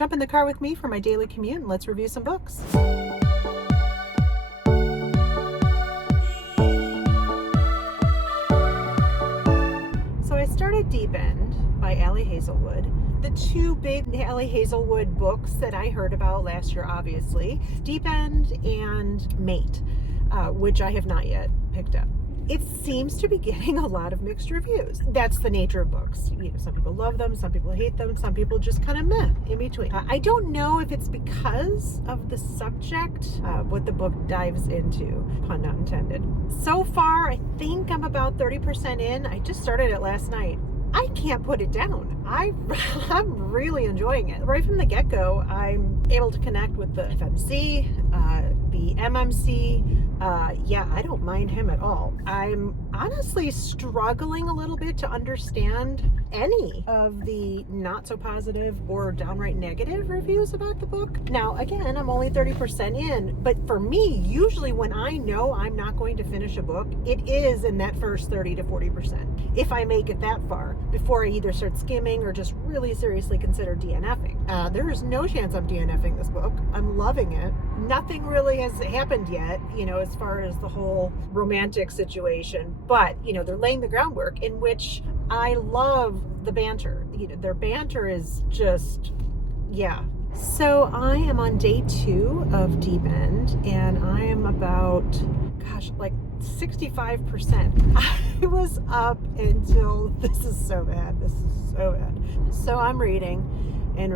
Jump in the car with me for my daily commute and let's review some books. So I started Deep End by Ali Hazelwood. The two big Ali Hazelwood books that I heard about last year, obviously, Deep End and Mate, which I have not yet picked up. It seems to be getting a lot of mixed reviews. That's the nature of books. Some people love them, some people hate them, some people just kind of meh in between. I don't know if it's because of the subject, what the book dives into, pun not intended. So far, I think I'm about 30% in. I just started it last night. I can't put it down. I'm really enjoying it. Right from the get-go, I'm able to connect with the FMC, the MMC. I don't mind him at all. I'm honestly struggling a little bit to understand any of the not so positive or downright negative reviews about the book. Now, again, I'm only 30% in, but for me, usually when I know I'm not going to finish a book, it is in that first 30 to 40%. If I make it that far before I either start skimming or just really seriously consider DNFing. There is no chance I'm DNFing this book. I'm loving it. Nothing really has happened yet, as far as the whole romantic situation, but, they're laying the groundwork in which I love the banter. Their banter is just, yeah. So I am on day 2 of Deep End, and I am about, 65%. I was up until, this is so bad. So I'm reading and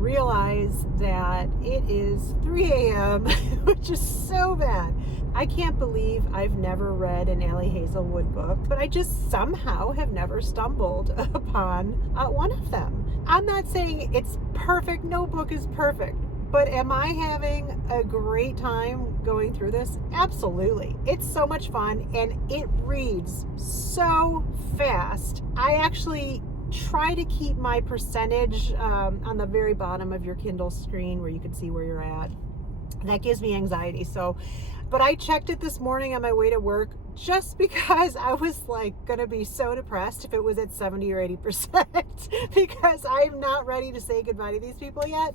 realize that it is 3 a.m., which is so bad. I can't believe I've never read an Ali Hazelwood book, but I just somehow have never stumbled upon one of them. I'm not saying it's perfect. No book is perfect. But am I having a great time going through this? Absolutely. It's so much fun, and it reads so fast. I actually try to keep my percentage on the very bottom of your Kindle screen where you can see where you're at. That gives me anxiety. But I checked it this morning on my way to work just because I was going to be so depressed if it was at 70 or 80% because I'm not ready to say goodbye to these people yet.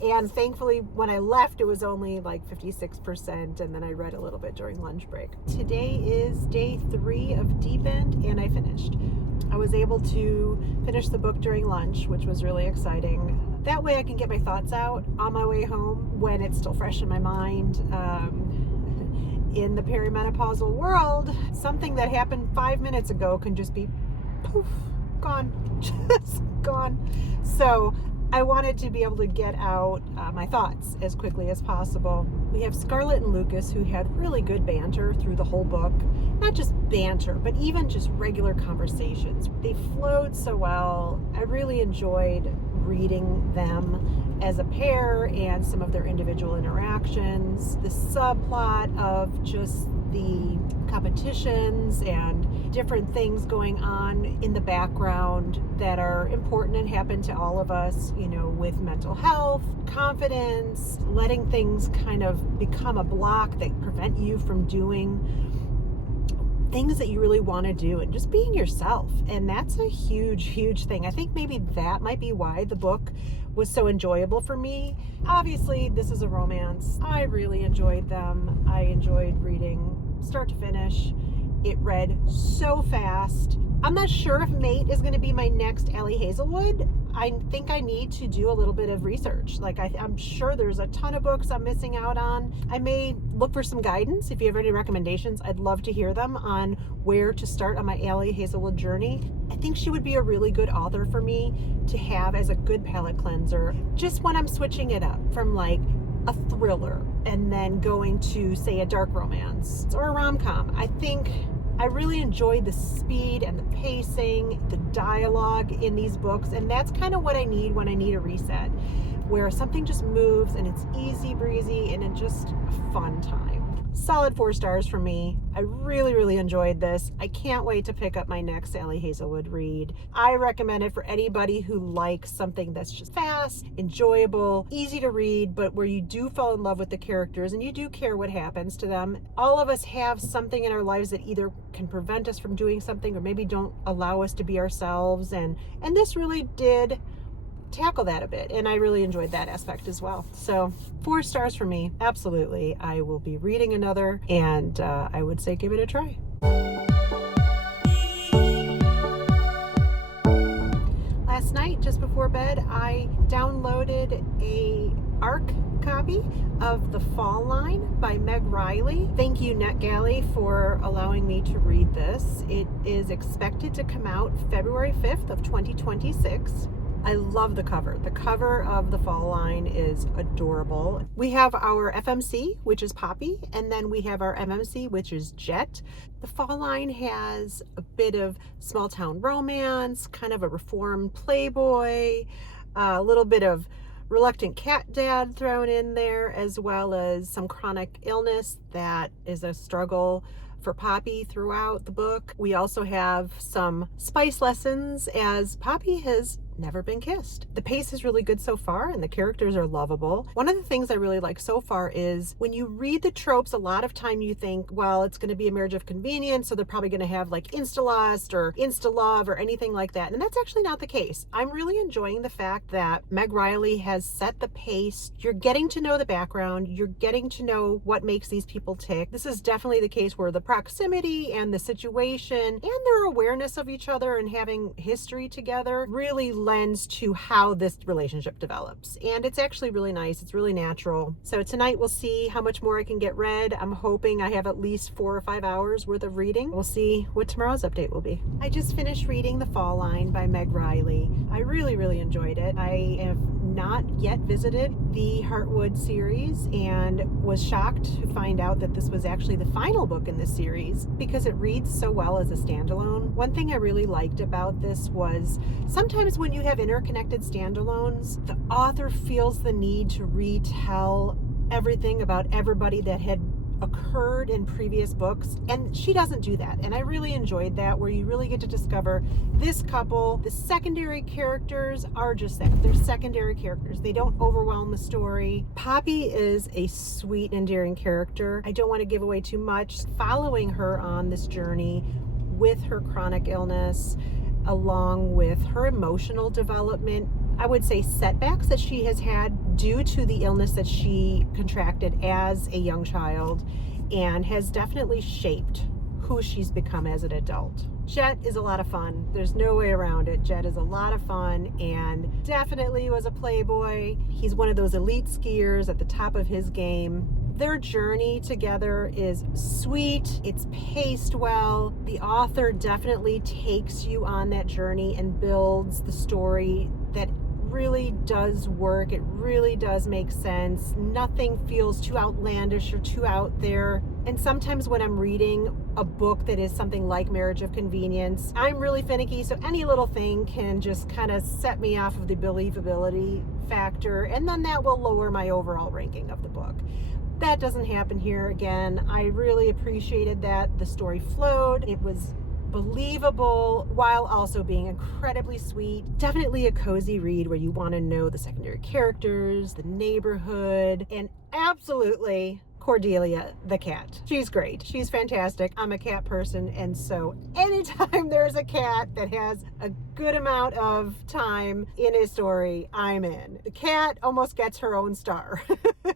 And thankfully, when I left, it was only 56%, and then I read a little bit during lunch break. Today is day 3 of Deep End, and I finished. I was able to finish the book during lunch, which was really exciting. That way I can get my thoughts out on my way home when it's still fresh in my mind. In the perimenopausal world, something that happened 5 minutes ago can just be poof, gone, just gone. So I wanted to be able to get out my thoughts as quickly as possible. We have Scarlett and Lucas, who had really good banter through the whole book. Not just banter, but even just regular conversations. They flowed so well. I really enjoyed reading them as a pair and some of their individual interactions. The subplot of just the competitions and different things going on in the background that are important and happen to all of us, with mental health, confidence, letting things kind of become a block that prevent you from doing things that you really want to do and just being yourself. And that's a huge, huge thing. I think maybe that might be why the book was so enjoyable for me. Obviously, this is a romance. I really enjoyed them. I enjoyed reading start to finish. It read so fast. I'm not sure if Mate is going to be my next Ali Hazelwood. I think I need to do a little bit of research. I'm sure there's a ton of books I'm missing out on. I may look for some guidance. If you have any recommendations, I'd love to hear them on where to start on my Ali Hazelwood journey. I think she would be a really good author for me to have as a good palate cleanser, just when I'm switching it up from a thriller and then going to, say, a dark romance or a rom-com. I think I really enjoyed the speed and the pacing, the dialogue in these books, and that's kind of what I need when I need a reset, where something just moves and it's easy breezy and it's just a fun time. Solid 4 stars for me. I really, really enjoyed this. I can't wait to pick up my next Ali Hazelwood read. I recommend it for anybody who likes something that's just fast, enjoyable, easy to read, but where you do fall in love with the characters and you do care what happens to them. All of us have something in our lives that either can prevent us from doing something or maybe don't allow us to be ourselves. And this really did tackle that a bit, and I really enjoyed that aspect as well. So 4 stars for me, absolutely. I will be reading another, and I would say give it a try. Last night, just before bed, I downloaded a ARC copy of The Fall Line by Meg Riley. Thank you, NetGalley, for allowing me to read this. It is expected to come out February 5th of 2026. I love the cover. The cover of The Fall Line is adorable. We have our FMC, which is Poppy, and then we have our MMC, which is Jet. The Fall Line has a bit of small town romance, kind of a reformed playboy, a little bit of reluctant cat dad thrown in there, as well as some chronic illness that is a struggle for Poppy throughout the book. We also have some spice lessons, as Poppy has never been kissed. The pace is really good so far, and the characters are lovable. One of the things I really like so far is when you read the tropes, a lot of time you think, well, it's going to be a marriage of convenience, so they're probably going to have like insta-lust or insta-love or anything like that. And that's actually not the case. I'm really enjoying the fact that Meg Riley has set the pace. You're getting to know the background. You're getting to know what makes these people tick. This is definitely the case where the proximity and the situation and their awareness of each other and having history together really lends to how this relationship develops. And it's actually really nice. It's really natural. So tonight we'll see how much more I can get read. I'm hoping I have at least 4 or 5 hours worth of reading. We'll see what tomorrow's update will be. I just finished reading The Fall Line by Meg Riley. I really, really enjoyed it. I have not yet visited the Heartwood series and was shocked to find out that this was actually the final book in this series because it reads so well as a standalone. One thing I really liked about this was sometimes when you have interconnected standalones, the author feels the need to retell everything about everybody that had occurred in previous books, and she doesn't do that. And I really enjoyed that, where you really get to discover this couple. The secondary characters are just that. They're secondary characters. They don't overwhelm the story. Poppy is a sweet, endearing character. I don't want to give away too much. Following her on this journey with her chronic illness, along with her emotional development, I would say setbacks that she has had due to the illness that she contracted as a young child, and has definitely shaped who she's become as an adult. Jet is a lot of fun. There's no way around it. Jet is a lot of fun and definitely was a playboy. He's one of those elite skiers at the top of his game. Their journey together is sweet. It's paced well. The author definitely takes you on that journey and builds the story that really does work. It really does make sense. Nothing feels too outlandish or too out there. And sometimes when I'm reading a book that is something like Marriage of Convenience, I'm really finicky, so any little thing can just kind of set me off of the believability factor, and then that will lower my overall ranking of the book. That doesn't happen here. Again, I really appreciated that the story flowed. It was believable while also being incredibly sweet. Definitely a cozy read where you want to know the secondary characters, the neighborhood, and absolutely Cordelia the cat. She's great. She's fantastic. I'm a cat person, and so anytime there's a cat that has a good amount of time in a story, I'm in. The cat almost gets her own star.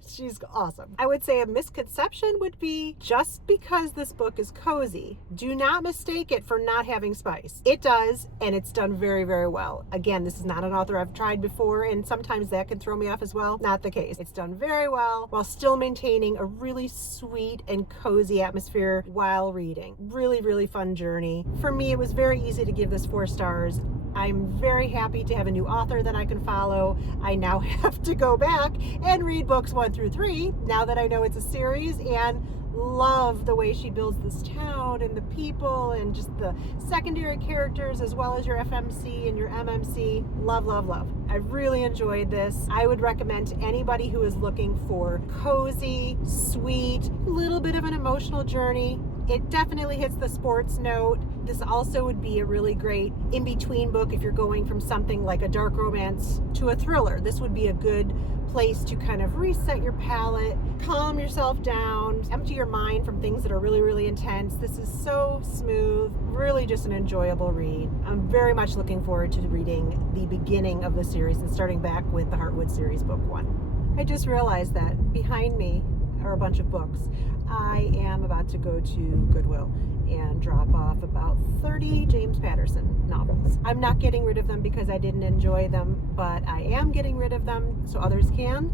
She's awesome. I would say a misconception would be just because this book is cozy, do not mistake it for not having spice. It does, and it's done very, very well. Again, this is not an author I've tried before, and sometimes that can throw me off as well. Not the case. It's done very well while still maintaining a really sweet and cozy atmosphere while reading. Really, really fun journey. For me, it was very easy to give this 4 stars. I'm very happy to have a new author that I can follow. I now have to go back and read books 1 through 3 now that I know it's a series, and love the way she builds this town and the people and just the secondary characters, as well as your FMC and your MMC. Love, love, love. I really enjoyed this. I would recommend to anybody who is looking for cozy, sweet, little bit of an emotional journey. It definitely hits the sports note. This also would be a really great in-between book if you're going from something like a dark romance to a thriller. This would be a good place to kind of reset your palate, calm yourself down, empty your mind from things that are really, really intense. This is so smooth, really just an enjoyable read. I'm very much looking forward to reading the beginning of the series and starting back with the Heartwood series, book 1. I just realized that behind me are a bunch of books. I am about to go to Goodwill and drop off about 30 James Patterson novels. I'm not getting rid of them because I didn't enjoy them, but I am getting rid of them so others can,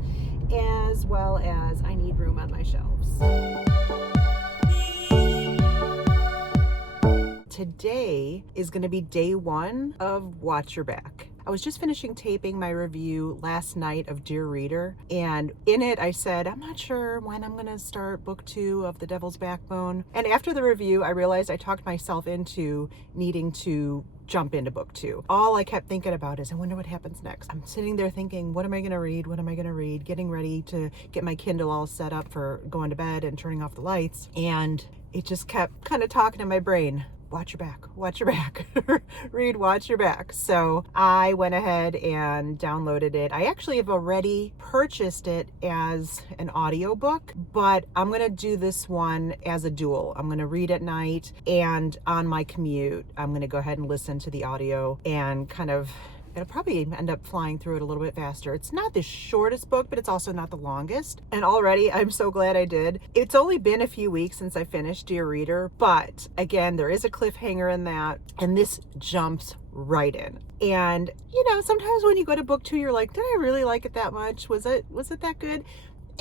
as well as I need room on my shelves. Today is going to be day 1 of Watch Your Back. I was just finishing taping my review last night of Dear Reader, and in it I said, I'm not sure when I'm going to start book 2 of The Devil's Backbone. And after the review, I realized I talked myself into needing to jump into book 2. All I kept thinking about is, I wonder what happens next. I'm sitting there thinking, what am I going to read? What am I going to read? Getting ready to get my Kindle all set up for going to bed and turning off the lights. And it just kept kind of talking in my brain. Watch your back, watch your back, read Watch Your Back. So I went ahead and downloaded it. I actually have already purchased it as an audiobook, but I'm going to do this one as a dual. I'm going to read at night, and on my commute, I'm going to go ahead and listen to the audio and kind of, it'll probably end up flying through it a little bit faster. It's not the shortest book, but it's also not the longest. And already I'm so glad I did. It's only been a few weeks since I finished Dear Reader, but again, there is a cliffhanger in that, and this jumps right in. And you know, sometimes when you go to book 2, you're like, did I really like it that much? Was it that good?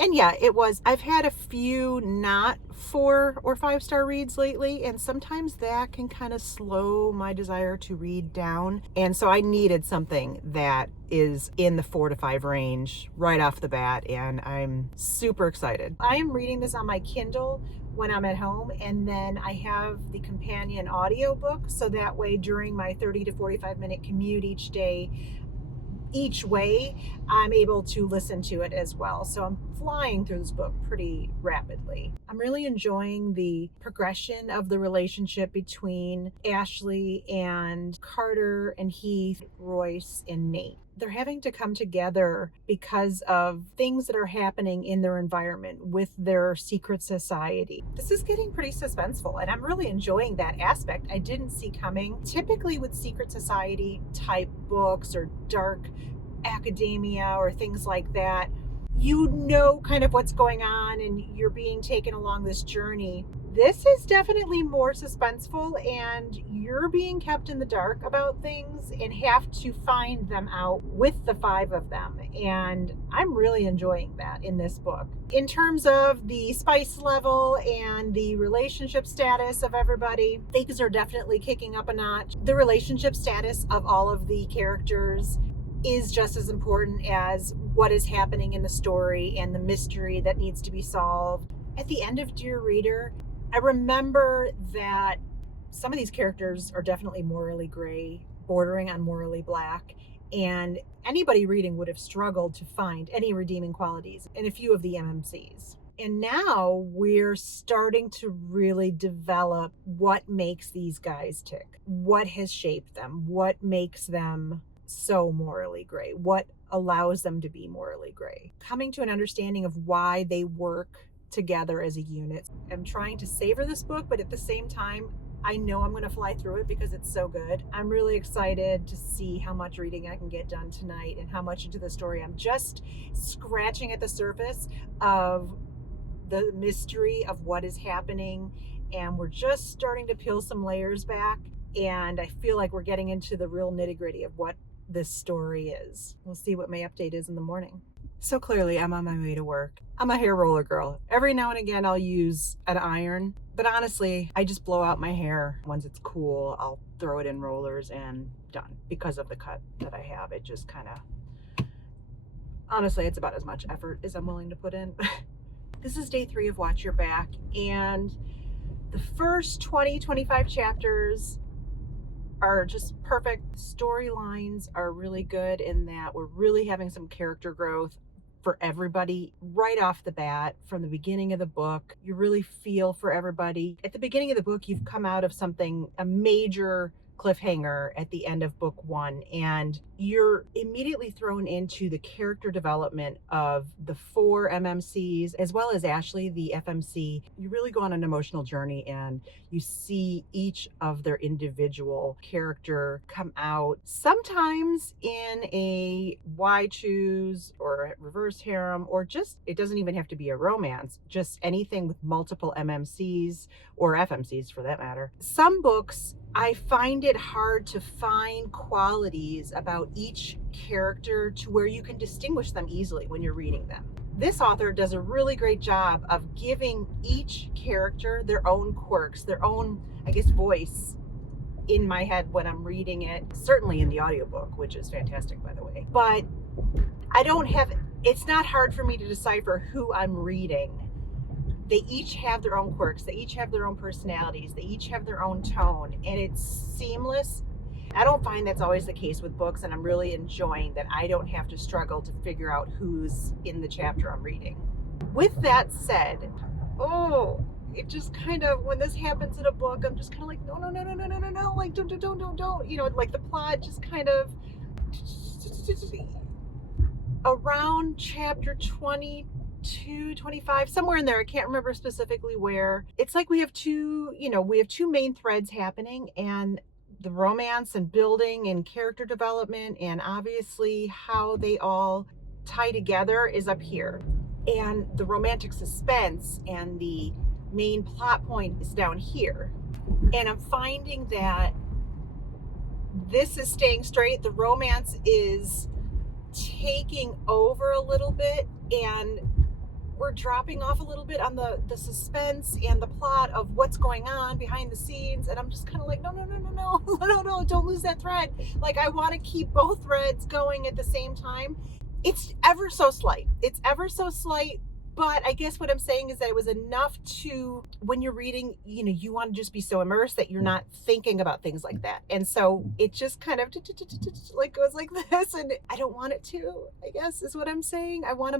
And yeah, it was. I've had a few not 4 or 5 star reads lately, and sometimes that can kind of slow my desire to read down. And so I needed something that is in the 4 to 5 range right off the bat, and I'm super excited. I am reading this on my Kindle when I'm at home, and then I have the companion audiobook, so that way during my 30 to 45 minute commute each way, I'm able to listen to it as well. So I'm flying through this book pretty rapidly. I'm really enjoying the progression of the relationship between Ashley and Carter and Heath, Royce and Nate. They're having to come together because of things that are happening in their environment with their secret society. This is getting pretty suspenseful, and I'm really enjoying that aspect I didn't see coming. Typically with secret society type books or dark academia or things like that, you know kind of what's going on and you're being taken along this journey. This is definitely more suspenseful, and you're being kept in the dark about things and have to find them out with the 5 of them. And I'm really enjoying that in this book. In terms of the spice level and the relationship status of everybody, things are definitely kicking up a notch. The relationship status of all of the characters is just as important as what is happening in the story and the mystery that needs to be solved. At the end of Dear Reader, I remember that some of these characters are definitely morally gray, bordering on morally black, and anybody reading would have struggled to find any redeeming qualities in a few of the MMCs. And now we're starting to really develop what makes these guys tick, what has shaped them, what makes them so morally gray, what allows them to be morally gray. Coming to an understanding of why they work together as a unit. I'm trying to savor this book, but at the same time, I know I'm going to fly through it because it's so good. I'm really excited to see how much reading I can get done tonight and how much into the story. I'm just scratching at the surface of the mystery of what is happening, and we're just starting to peel some layers back, and I feel like we're getting into the real nitty-gritty of what this story is. We'll see what my update is in the morning. So clearly I'm on my way to work. I'm a hair roller girl. Every now and again I'll use an iron, but honestly, I just blow out my hair. Once it's cool, I'll throw it in rollers and done. Because of the cut that I have, it just kind of, honestly, it's about as much effort as I'm willing to put in. This is day 3 of Watch Your Back, and the first 25 chapters are just perfect. Storylines are really good in that we're really having some character growth. for everybody right off the bat. From the beginning of the book, you really feel for everybody. At the beginning of the book, you've come out of something, a major cliffhanger at the end of book 1, and you're immediately thrown into the character development of the 4 MMCs as well as Ashley, the FMC. You really go on an emotional journey, and you see each of their individual character come out, sometimes in a why choose or a reverse harem, or just, it doesn't even have to be a romance, just anything with multiple MMCs or FMCs for that matter. Some books, I find it hard to find qualities about each character to where you can distinguish them easily when you're reading them. This author does a really great job of giving each character their own quirks, their own, I guess, voice in my head when I'm reading it, certainly in the audiobook, which is fantastic, by the way. But it's not hard for me to decipher who I'm reading. They each have their own quirks. They each have their own personalities. They each have their own tone, and it's seamless. I don't find that's always the case with books, and I'm really enjoying that I don't have to struggle to figure out who's in the chapter I'm reading. With that said, it just kind of, when this happens in a book, I'm just kind of like, no, like, don't, you know, like the plot just kind of, around chapter 22, 25, somewhere in there, I can't remember specifically where, it's like we have two main threads happening, and the romance and building and character development and obviously how they all tie together is up here. And the romantic suspense and the main plot point is down here. And I'm finding that this is staying straight. The romance is taking over a little bit, and we're dropping off a little bit on the suspense and the plot of what's going on behind the scenes. And I'm just kind of like, no, don't lose that thread. Like, I want to keep both threads going at the same time. It's ever so slight. But I guess what I'm saying is that it was enough to, when you're reading, you know, you want to just be so immersed that you're not thinking about things like that. And so it just kind of like goes like this, and I don't want it to, I guess is what I'm saying. I want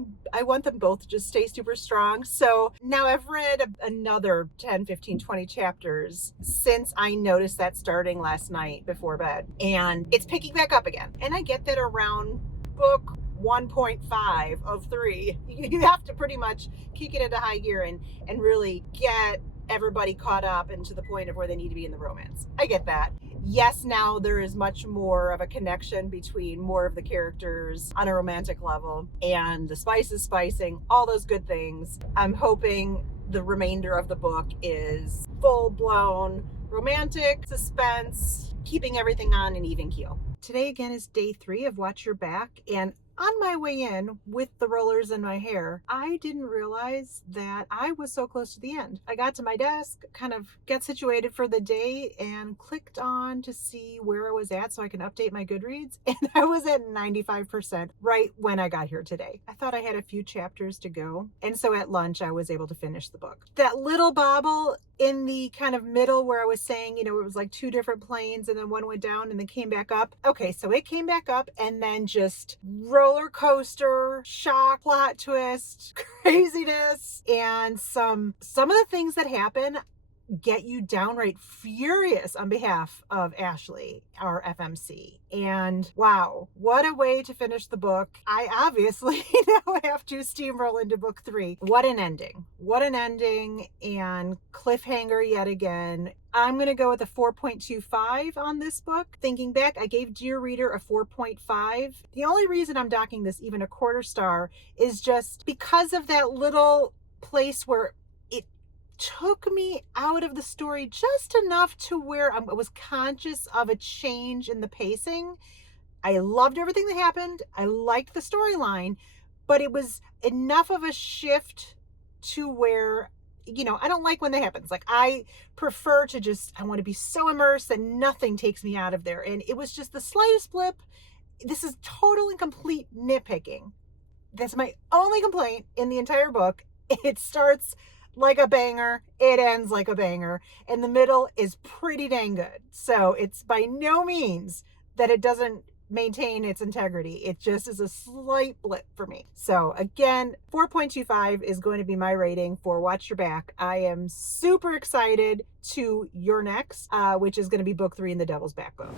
them both to just stay super strong. So now I've read another 10, 15, 20 chapters since I noticed that starting last night before bed, and it's picking back up again. And I get that around book 1.5 of 3, you have to pretty much kick it into high gear and really get everybody caught up and to the point of where they need to be in the romance. I get that. Yes, now there is much more of a connection between more of the characters on a romantic level, and the spice is spicing, all those good things. I'm hoping the remainder of the book is full-blown romantic suspense, keeping everything on an even keel. Today again is day 3 of Watch Your Back, and on my way in with the rollers in my hair, I didn't realize that I was so close to the end. I got to my desk, kind of got situated for the day, and clicked on to see where I was at so I can update my Goodreads, and I was at 95% right when I got here today. I thought I had a few chapters to go, and so at lunch I was able to finish the book. That little bobble in the kind of middle where I was saying, you know, it was like 2 different planes and then one went down and then came back up. Okay, so it came back up and then just roller coaster, shock, plot twist, craziness, and some of the things that happen get you downright furious on behalf of Ashley, our FMC. And wow, what a way to finish the book. I obviously now have to steamroll into book 3. What an ending. What an ending, and cliffhanger yet again. I'm going to go with a 4.25 on this book. Thinking back, I gave Dear Reader a 4.5. The only reason I'm docking this even a quarter star is just because of that little place where it took me out of the story just enough to where I was conscious of a change in the pacing. I loved everything that happened. I liked the storyline, but it was enough of a shift to where, you know, I don't like when that happens. Like, I prefer to just, I want to be so immersed that nothing takes me out of there. And it was just the slightest blip. This is total and complete nitpicking. That's my only complaint in the entire book. It starts like a banger, it ends like a banger, and the middle is pretty dang good. So it's by no means that it doesn't maintain its integrity. It just is a slight blip for me. So again, 4.25 is going to be my rating for Watch Your Back. I am super excited to your next, which is going to be book 3 in the Devil's Backbone.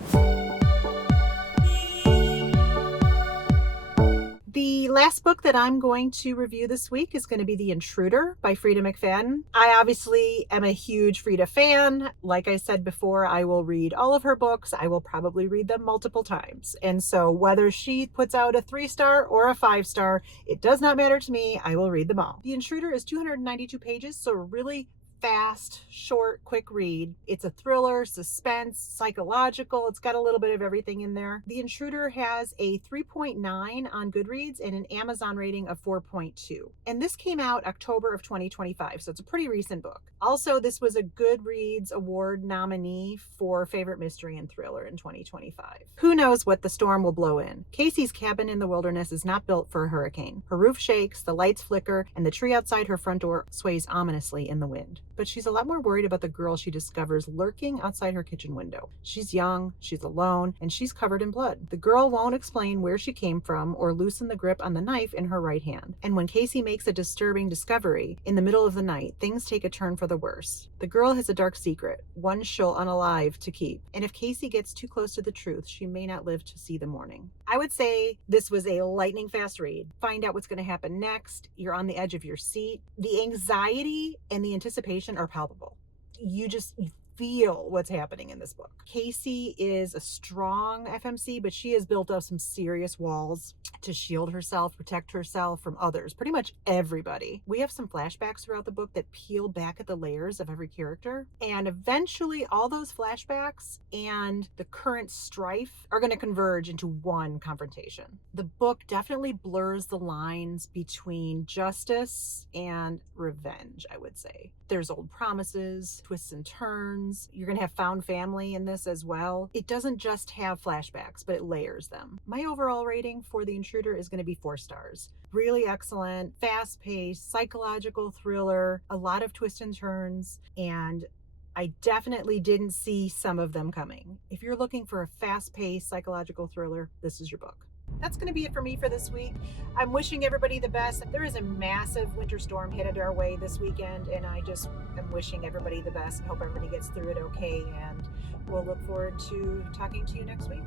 The last book that I'm going to review this week is going to be The Intruder by Freida McFadden. I obviously am a huge Freida fan. Like I said before, I will read all of her books. I will probably read them multiple times. And so whether she puts out a 3-star or a 5-star, it does not matter to me. I will read them all. The Intruder is 292 pages, so really fast, short, quick read. It's a thriller, suspense, psychological. It's got a little bit of everything in there. The Intruder has a 3.9 on Goodreads and an Amazon rating of 4.2. And this came out October of 2025, so it's a pretty recent book. Also, this was a Goodreads Award nominee for Favorite Mystery and Thriller in 2025. Who knows what the storm will blow in? Casey's cabin in the wilderness is not built for a hurricane. Her roof shakes, the lights flicker, and the tree outside her front door sways ominously in the wind. But she's a lot more worried about the girl she discovers lurking outside her kitchen window. She's young, she's alone, and she's covered in blood. The girl won't explain where she came from or loosen the grip on the knife in her right hand. And when Casey makes a disturbing discovery in the middle of the night, things take a turn for the worse. The girl has a dark secret, one she'll unalive to keep. And if Casey gets too close to the truth, she may not live to see the morning. I would say this was a lightning fast read. Find out what's going to happen next. You're on the edge of your seat. The anxiety and the anticipation are palpable. You feel what's happening in this book. Casey is a strong FMC, but she has built up some serious walls to shield herself, protect herself from others, pretty much everybody. We have some flashbacks throughout the book that peel back at the layers of every character, and eventually all those flashbacks and the current strife are going to converge into one confrontation. The book definitely blurs the lines between justice and revenge, I would say. There's old promises, twists and turns. You're going to have found family in this as well. It doesn't just have flashbacks, but it layers them. My overall rating for The Intruder is going to be 4 stars. Really excellent, fast-paced, psychological thriller, a lot of twists and turns, and I definitely didn't see some of them coming. If you're looking for a fast-paced psychological thriller, this is your book. That's going to be it for me for this week. I'm wishing everybody the best. There is a massive winter storm headed our way this weekend, and I just am wishing everybody the best and hope everybody gets through it okay. And we'll look forward to talking to you next week.